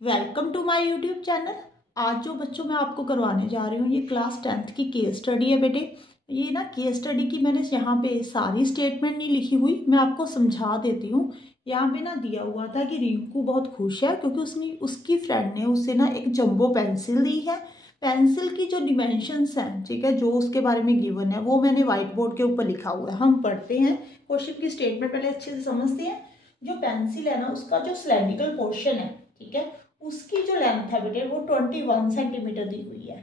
Welcome to my YouTube channel. आज जो बच्चों मैं आपको करवाने जा रही हूँ ये क्लास 10th की केस स्टडी है बेटे। ये ना केस स्टडी की मैंने यहाँ पे सारी स्टेटमेंट नहीं लिखी हुई, मैं आपको समझा देती हूँ। यहाँ पे ना दिया हुआ था कि रिंकू बहुत खुश है क्योंकि उसकी फ्रेंड ने उससे ना एक जंबो पेंसिल दी है। पेंसिल की जो डिमेंशंस हैं, ठीक है, जो उसके बारे में गिवन है वो मैंने व्हाइट बोर्ड के ऊपर लिखा हुआ है। हम पढ़ते हैं क्वेश्चन की स्टेटमेंट, पहले अच्छे से समझते हैं। जो पेंसिल है ना उसका जो सिलेंड्रिकल पोर्शन है, ठीक है, उसकी जो लेंथ है बेटे वो 21 सेंटीमीटर दी हुई है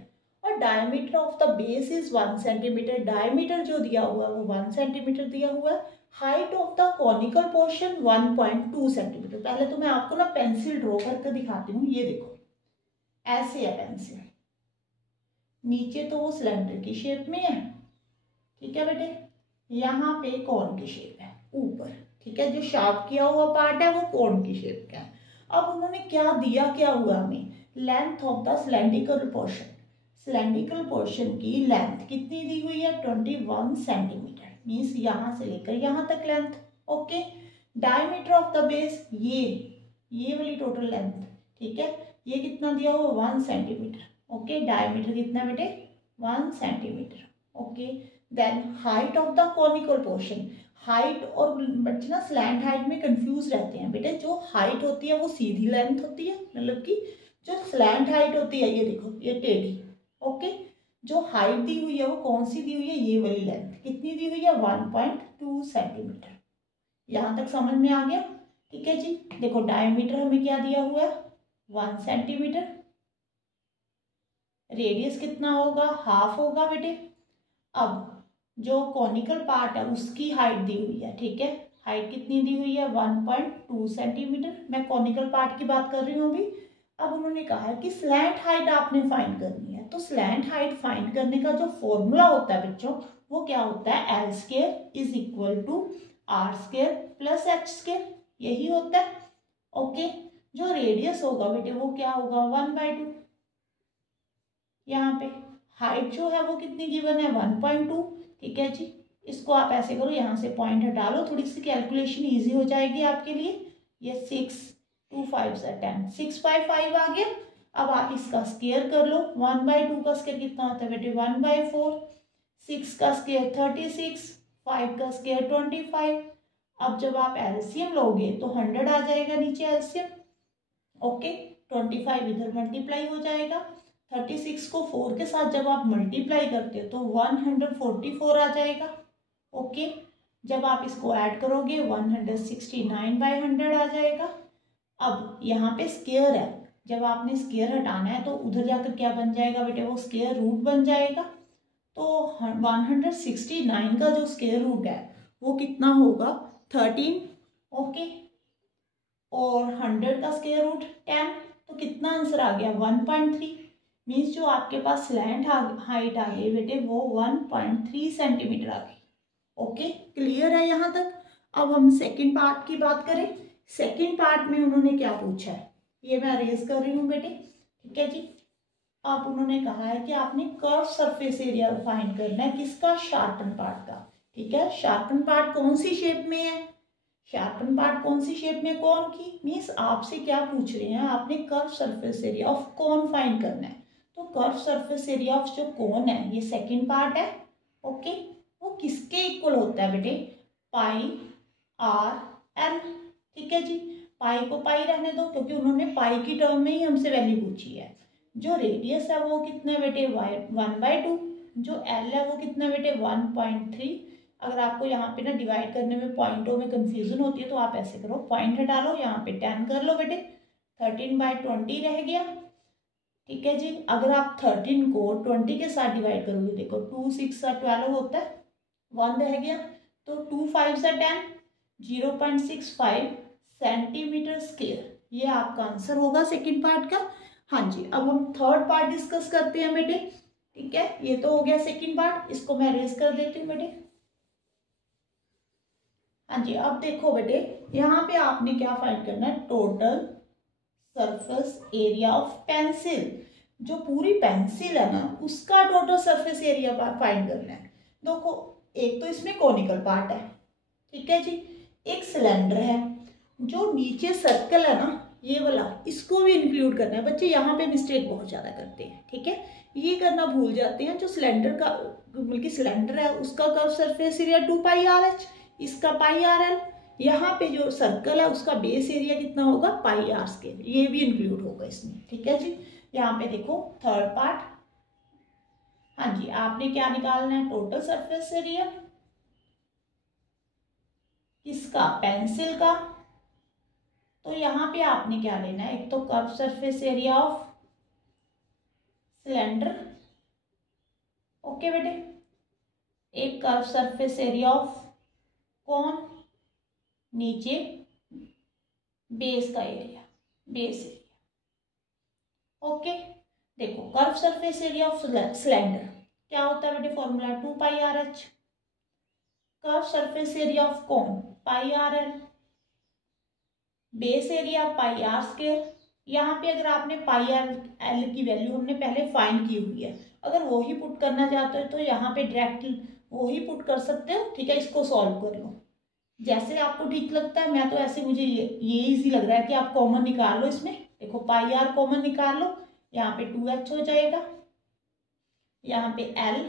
और diameter of the base is 1 centimetre. Diameter जो दिया हुआ है वो 1 सेंटीमीटर दिया हुआ है। Height of the conical portion 1.2 centimetre. पहले तो मैं आपको ना पेंसिल ड्रॉ करके दिखाती हूँ। ये देखो, ऐसे है पेंसिल, नीचे तो वो सिलेंडर की शेप में है, ठीक है बेटे, यहाँ पे कॉन की शेप है ऊपर, ठीक है, जो शार्प किया हुआ पार्ट है वो कॉन की शेप का है। अब उन्होंने क्या दिया, क्या हुआ हमें, length of the cylindrical portion. Cylindrical portion की लेंथ कितनी दी हुई है, 21 सेंटीमीटर, मीन्स यहाँ से लेकर यहाँ तक length. Okay, diameter of the base, ये वाली टोटल लेंथ, ठीक है, ये कितना दिया हुआ, 1 सेंटीमीटर। ओके, डायमीटर कितना बेटे, 1 centimetre. Okay, then height of the conical portion. Height और बच्चे ना स्लैंट हाइट में कंफ्यूज रहते हैं बेटे। जो हाइट होती है वो सीधी लेंथ होती है, मतलब कि जो स्लैंट हाइट होती है, ये देखो ये टेढ़ी। ओके, जो हाइट दी हुई है वो कौन सी दी हुई है, ये वाली लेंथ कितनी दी हुई है, 1.2 सेंटीमीटर। यहाँ तक समझ में आ गया, ठीक है जी। देखो डायमीटर हमें क्या दिया हुआ है, 1 सेंटीमीटर। रेडियस कितना होगा, हाफ होगा बेटे। अब जो कॉनिकल पार्ट है उसकी हाइट दी हुई है, ठीक है, हाइट कितनी दी हुई है, 1.2 सेंटीमीटर। मैं कॉनिकल पार्ट की बात कर रही हूँ अभी। अब उन्होंने कहा है कि स्लैंट हाइट आपने फाइंड करनी है, तो स्लैंट हाइट फाइंड करने का जो फॉर्मूला होता है बच्चों वो क्या होता है, L square is equal to R square plus H square, यही होता है। ओके, जो रेडियस होगा बेटे वो क्या होगा, 1/2। यहाँ पे हाइट जो है वो कितनी गिवन है, 1.2, ठीक है जी। इसको आप ऐसे करो, यहाँ से पॉइंट हटा लो, थोड़ी सी कैलकुलेशन इजी हो जाएगी आपके लिए। ये 6 2 5 से 10, 6/5 आ गया। अब आप इसका स्क्वायर कर लो, 1/2 का स्क्वायर कितना होता है बेटे, 1/4। 6 का स्क्वायर 36, 5 का स्क्वायर 25। अब जब आप एलसीएम लोगे तो 100 आ जाएगा नीचे एलसीएम। ओके, 25 इधर मल्टीप्लाई हो जाएगा। 36 को 4 के साथ जब आप मल्टीप्लाई करते हो तो 144 आ जाएगा। ओके, जब आप इसको ऐड करोगे 169/100 आ जाएगा। अब यहाँ पे स्क्वायर है, जब आपने स्क्वायर हटाना है तो उधर जाकर क्या बन जाएगा बेटे, वो स्क्वायर रूट बन जाएगा। तो 169 का जो स्क्वायर रूट है वो कितना होगा, 13। ओके, और 100 का स्क्वायर रूट 10, तो कितना आंसर आ गया, 1.3। मीन्स जो आपके पास स्लैंट हाइट आ गई बेटे वो 1.3 सेंटीमीटर आ गई। ओके, क्लियर है यहाँ तक। अब हम सेकंड पार्ट की बात करें। सेकंड पार्ट में उन्होंने क्या पूछा है, ये मैं अरेज कर रही हूँ बेटे, ठीक है जी। आप उन्होंने कहा है कि आपने कर्व सरफेस एरिया फाइंड करना है, किसका, शार्पन पार्ट का, ठीक है। शार्पन पार्ट कौन सी शेप में है, शार्पन पार्ट कौन सी शेप में, कौन की, मीन्स आपसे क्या पूछ रहे हैं, आपने कर्व सरफेस एरिया ऑफ कौन फाइंड करना है। तो कर्व सरफेस एरिया ऑफ जो कौन है, ये सेकंड पार्ट है। ओके, वो किसके इक्वल होता है बेटे, पाई आर एल, ठीक है जी। पाई को पाई रहने दो क्योंकि उन्होंने पाई की टर्म में ही हमसे वैल्यू पूछी है। जो रेडियस है वो कितना बेटे, 1/2। जो एल है वो कितना बेटे, 1.3। अगर आपको यहाँ पे ना डिवाइड करने में पॉइंटों में कंफ्यूजन होती है तो आप ऐसे करो, पॉइंट हटा लो, यहाँ पे 10 कर लो बेटे, 13/20 रह गया, ठीक है जी। अगर आप 13 को 20 के साथ डिवाइड करोगे, देखो 2 6 12 होता है, 1 रह गया, तो 2 5 10, 0.65 सेंटीमीटर स्क्वायर, ये आपका आंसर होगा सेकंड पार्ट का। हाँ जी, अब हम थर्ड पार्ट डिस्कस करते हैं बेटे, ठीक है। ये तो हो गया सेकंड पार्ट, इसको मैं अरेज कर देती हूँ बेटे। हाँ जी, अब देखो बेटे, यहाँ पे आपने क्या फाइंड करना है, total surface area of pencil. जो पूरी पेंसिल है ना उसका टोटल सरफेस एरिया फाइंड करना है। देखो, एक तो इसमें कॉनिकल पार्ट है, ठीक है जी, एक सिलेंडर है, जो नीचे सर्कल है ना, ये वाला, इसको भी इंक्लूड करना है। बच्चे यहाँ पे मिस्टेक बहुत ज़्यादा करते हैं, ठीक है, ये करना भूल जाते हैं। जो सिलेंडर का बल्कि सिलेंडर है उसका कर्व सरफेस एरिया 2πr/h, इसका πr/l, यहाँ पे जो सर्कल है उसका बेस एरिया कितना होगा πr², ये भी इंक्लूड होगा इसमें, ठीक है जी। यहाँ पे देखो थर्ड पार्ट, हाँ जी, आपने क्या निकालना है, टोटल सरफेस एरिया किसका, पेंसिल का। तो यहाँ पे आपने क्या लेना है, एक तो curve surface area of cylinder, okay बेटे, एक कर्व सरफेस एरिया ऑफ कौन, नीचे बेस का एरिया, बेस एरिया, ओके। देखो curve surface area of cylinder क्या होता है बेटे, formula 2πr/h, curve surface area of कौन πr/l, बेस एरिया πr²। यहाँ पे अगर आपने πr/l की वैल्यू हमने पहले फाइंड की हुई है, अगर वो ही पुट करना चाहते हो तो यहाँ पे डायरेक्ट वो ही पुट कर सकते हो, ठीक है। इसको सॉल्व कर लो जैसे आपको ठीक लगता है। मैं तो ऐसे, मुझे ये इजी लग रहा है कि आप कॉमन निकाल लो इसमें। देखो πr कॉमन निकाल लो, यहाँ पे 2h हो जाएगा, यहाँ पे l,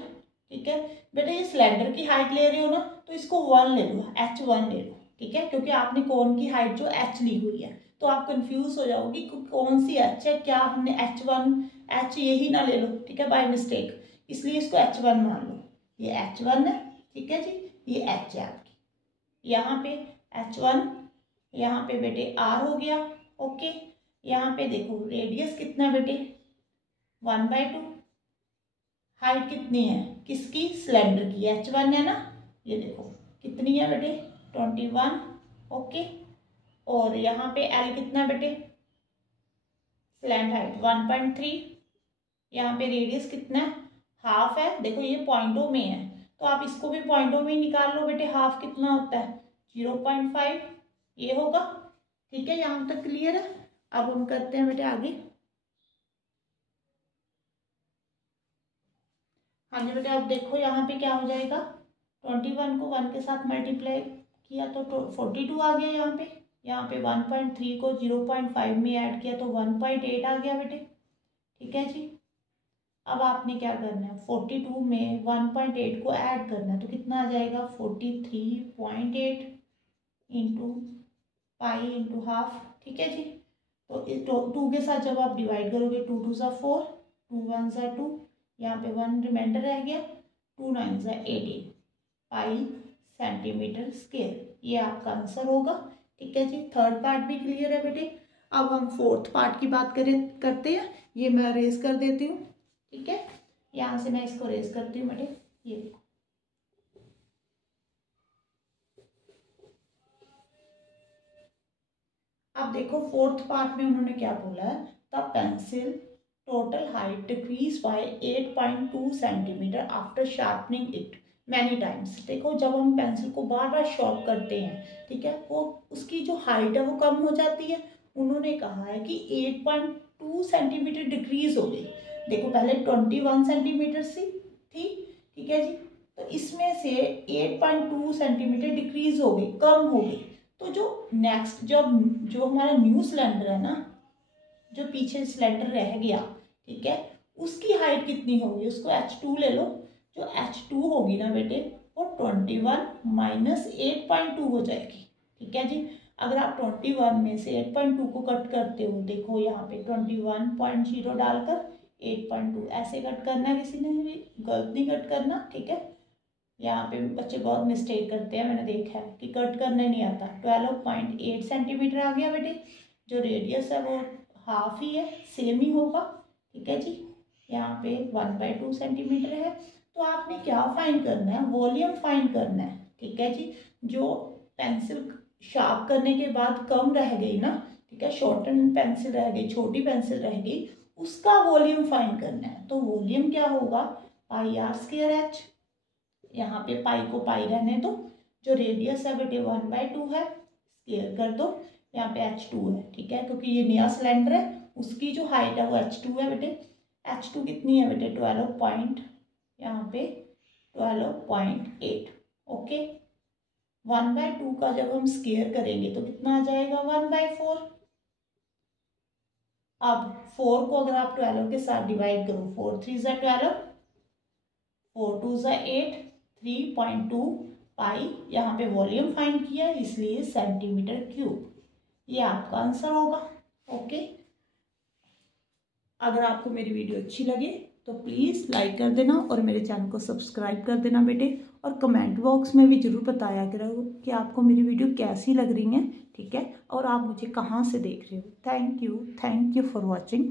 ठीक है बेटा। ये सिलेंडर की हाइट ले रहे हो ना, तो इसको 1 ले लो, h1 ले लो, ठीक है, क्योंकि आपने कोन की हाइट जो h ली हुई है, तो आप कंफ्यूज हो जाओगी कौन सी h है, क्या हमने h1 h यही ना ले लो, ठीक है, बाय मिस्टेक, इसलिए इसको h1 मान लो। ये h1 है, ठीक है जी, ये h है आपकी, यहाँ पे h1, यहाँ पे बेटे r हो गया, ओके। यहाँ पे देखो रेडियस कितना है बेटे, 1/2, हाइट कितनी है किसकी, सिलेंडर की, h1 है ना, ये देखो कितनी है बेटे 21, ओके। और यहाँ पे l कितना बेटे, सिलेंडर हाइट 1.3, यहाँ पे रेडियस कितना है, हाफ है। देखो ये पॉइंटों में है, तो आप इसको भी पॉइंटों में ही निकाल लो बेटे, हाफ कितना होता है 0.5, ये होगा, ठीक है। यहाँ तक क्लियर है। अब हम करते हैं बेटे आगे। हाँ जी बेटे, अब देखो यहाँ पे क्या हो जाएगा, 21 को 1 के साथ मल्टीप्लाई किया तो 42 आ गया यहाँ पे 1.3 को 0.5 में ऐड किया तो 1.8 आ गया बेटे, ठीक है जी। अब आपने क्या करना है, 42 में 1.8 को ऐड करना है, तो कितना आ जाएगा 43.8 इंटू पाई इंटू हाफ, ठीक है जी। तो इस 2 के साथ जब आप डिवाइड करोगे, 2 2 ज़ा 4, 2 1 ज़ा 2, यहाँ पे 1 रिमाइंडर रह गया, 2 9 ज़ा 18 पाई सेंटीमीटर स्क्वायर, ये आपका आंसर होगा, ठीक है जी। थर्ड पार्ट भी क्लियर है बेटे। अब हम फोर्थ पार्ट की बात करते हैं। ये मैं रेज कर देती हूँ, ठीक है, यहाँ से मैं इसको रेज करती हूँ बेटे, ये देखो। अब देखो फोर्थ पार्ट में उन्होंने क्या बोला है, the pencil total height decrease by 8.2 centimetre after sharpening it many times. देखो जब हम पेंसिल को बार बार शार्प करते हैं, ठीक है, वो उसकी जो हाइट है वो कम हो जाती है। उन्होंने कहा है कि 8.2 सेंटीमीटर डिक्रीज हो गई। देखो पहले 21 सेंटीमीटर सी थी, ठीक है जी, तो इसमें से 8.2 सेंटीमीटर डिक्रीज हो गई, कम हो गई। तो जो नेक्स्ट जो हमारा न्यू सिलेंडर है ना, जो पीछे सिलेंडर रह गया, ठीक है, उसकी हाइट कितनी होगी, उसको h2 ले लो। जो h2 होगी ना बेटे, वो 21 माइनस 8.2 हो जाएगी, ठीक है जी। अगर आप 21 में से 8.2 को कट करते हो, देखो यहाँ पे 21.0 डालकर 8.2 ऐसे कट करना है, किसी ने भी गलत नहीं कट करना, ठीक है। यहाँ पे बच्चे बहुत मिस्टेक करते हैं, मैंने देखा है कि कट करने नहीं आता। 12.8 सेंटीमीटर आ गया बेटे। जो रेडियस है वो हाफ ही है, सेम ही होगा, ठीक है जी। यहाँ पे 1/2 सेंटीमीटर है। तो आपने क्या फाइंड करना है, वॉल्यूम फाइंड करना है, ठीक है जी। जो पेंसिल शार्प करने के बाद कम रह गई ना, ठीक है, शॉर्टन पेंसिल रह गई, छोटी पेंसिल रह गई, उसका वॉल्यूम फाइंड करना है। तो वॉल्यूम क्या होगा, πr²h, यहाँ पे पाई को पाई रहने दो। जो रेडियस है बेटे 1/2 है, स्क्वायर कर दो, यहाँ पे h2 है, ठीक है, क्योंकि ये नया सिलेंडर है, उसकी जो हाइट है वो h2 है बेटे। h2 कितनी है बेटे 12 यहाँ पे 12.8, ओके। 1/2 का जब हम स्क्वायर करेंगे तो कितना आ जाएगा 1/4, अब 4 को अगर आप 12 के साथ डिवाइड करो, 4 3 ज़ा 12, 4 2 ज़ा 8, 3.2 पाई, यहाँ पे वॉल्यूम फाइंड किया इसलिए सेंटीमीटर क्यूब, ये आपका आंसर होगा। ओके, अगर आपको मेरी वीडियो अच्छी लगे तो प्लीज़ लाइक कर देना और मेरे चैनल को सब्सक्राइब कर देना बेटे, और कमेंट बॉक्स में भी ज़रूर बताया करो कि आपको मेरी वीडियो कैसी लग रही है, ठीक है, और आप मुझे कहाँ से देख रहे हो। Thank you for watching.